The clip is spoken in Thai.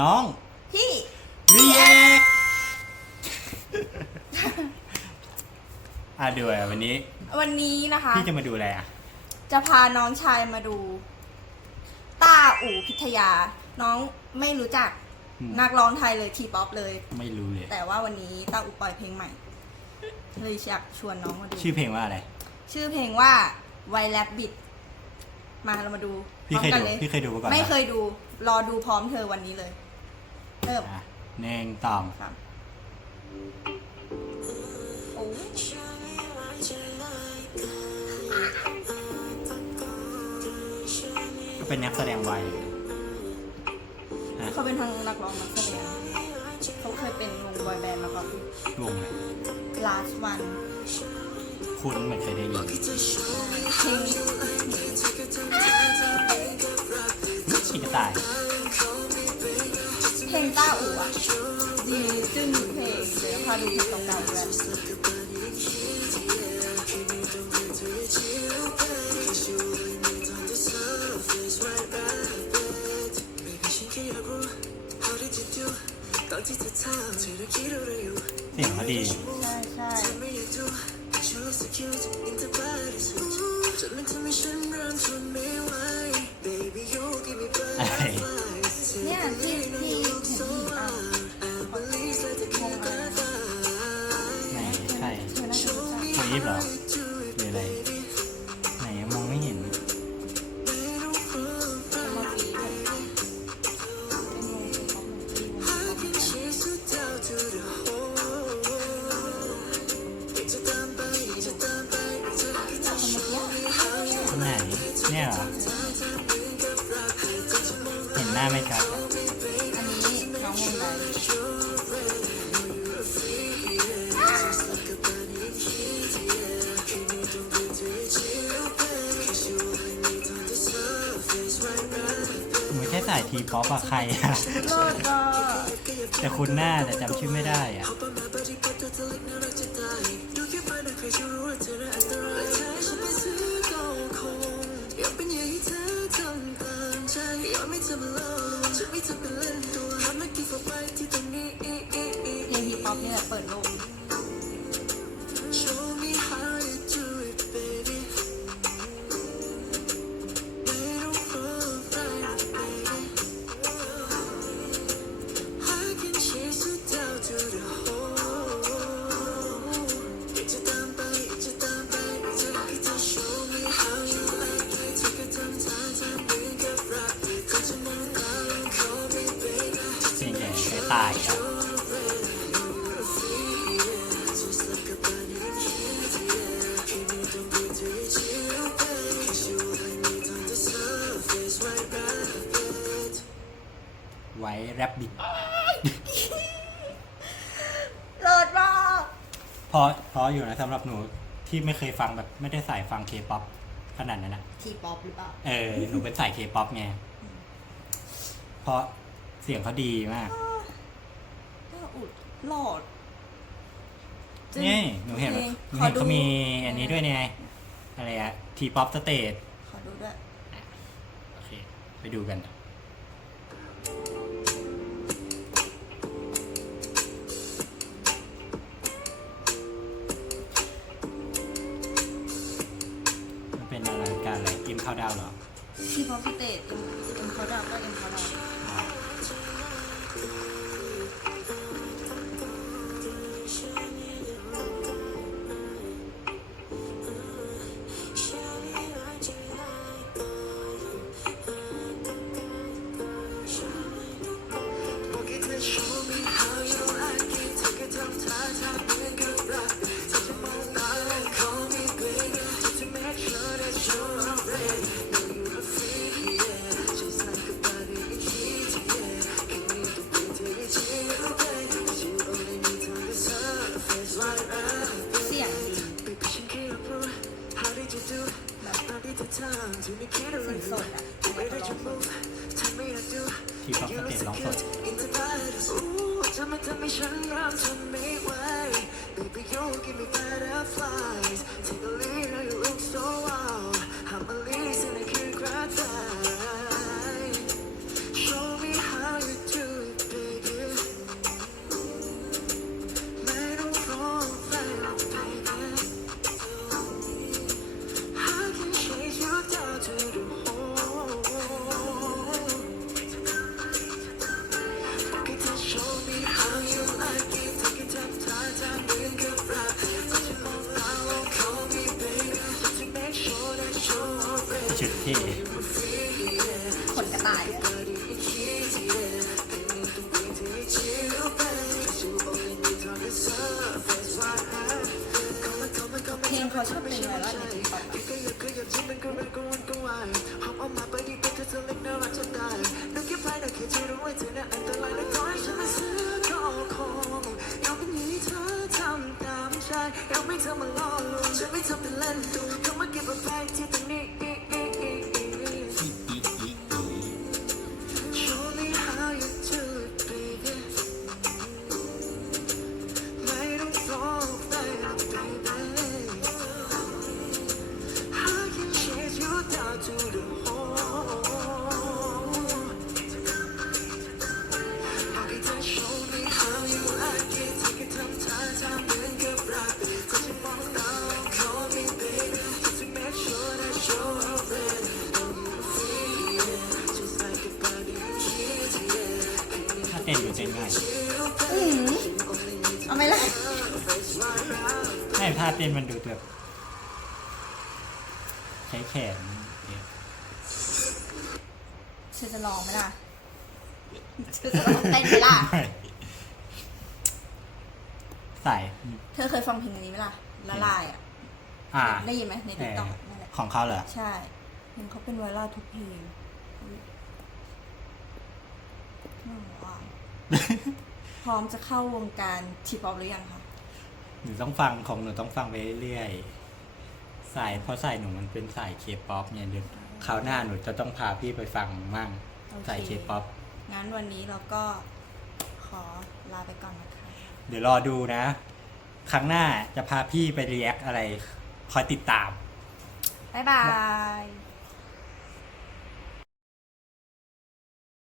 น้องพี่รีแอคอะดูอะวันนี้ วันนี้นะคะ พี่จะมาดูอะไรอะ จะพาน้องชายมาดู ต้าอู่พิทยา น้องไม่รู้จัก อืม นักร้องไทยเลยทีป๊อปเลย ไม่รู้เลย แต่ว่าวันนี้ต้าอู่ปล่อยเพลงใหม่ เลยอยากชวนน้องมาดู ชื่อเพลงว่าอะไร ชื่อเพลงว่าไวแลบบิดมาเรามาดูพพี่ร้อมเคยกัดูเลยพี่เคยดูมาก่อนไม่ปะเคยดู รอดูพร้อมเธอวันนี้เลย เริ่มอะหนึ่งตองครับโอ้ก็เป็นนักแสดงวัยอะเขาเป็นทั้งนักร้องนักแสดงเขาเคยเป็นวงบอยแบนด์มาก่อนวงเลย last one คุณเหมือนเคยได้ยินเพลงพี่กระต่ายเพลง ต้าอู่อะดีจึ้งเพลงเดี๋ยวพาดูเพลงเก่าๆด้วยเสียงเขาดี ใช่ใช่อะไร เนี่ยเหรอ เห็นหน้าไหมครับอันนี้น้องวงใดไม่ใช่สายทีป๊อปอะใครอะเลิศอะแต่คุณหน้าแต่จำชื่อไม่ได้อะ ไว้แรปบิดเลิศมากพอพออยู่นะสำหรับหนูที่ไม่เคยฟังแบบไม่ได้สายฟังเคป๊อปขนาดนั้นนะ ทีป๊อปหรือเปล่า เออ หนูเป็นสายเคป๊อปไง เพราะเสียงเขาดีมากต้าอุดหลอดนี่ หนูเห็นเพลงหนูเห็นขอดูเขามีอันนี้ด้วยเนี่ยอะไรอะทีป๊อปสเตจขอดูด้วย โอเค ไปดูกันมัน อะ สดอะไม่ได้ร้องสดทีป๊อปสเตร้องสด คขนกระต่ายเพลเขาชรานติ๊ไม่ทำมันล่อลวงฉันไม่ทำเป็นเล่นดูเข้ามาเก็บเอาไวที่ตรงนี้าเต้นมันดูแบบใช้แขนเนี่ยเธอจะลองไหมล่ะเธอจะลองเต้นไหมล่ะไม่ใส่เธอเคยฟังเพลงนี้ไหมล่ะ ละลายอะอ่าได้ยินไหมในเอติ๊กอต็อกนั่นแหละของเขาเหรอ ใช่เพลงเขาเป็นไวรัลทุกเพลงอืมว้าวพร้อมจะเข้าวงการทีป๊อปหรือยังคะ หนูต้องฟังของหนูต้องฟังไปเรื่อยๆสายเพราะสายหนูมันเป็นสายเคป๊อปเนี่ยเดี๋ยวคราวหน้าหนูจะต้องพาพี่ไปฟังมั่งสายเคป๊อปงั้นวันนี้เราก็ขอลาไปก่อนนะคะ เดี๋ยวรอดูนะ ครั้งหน้าจะพาพี่ไปรีแอคอะไร คอยติดตาม บ๊ายบาย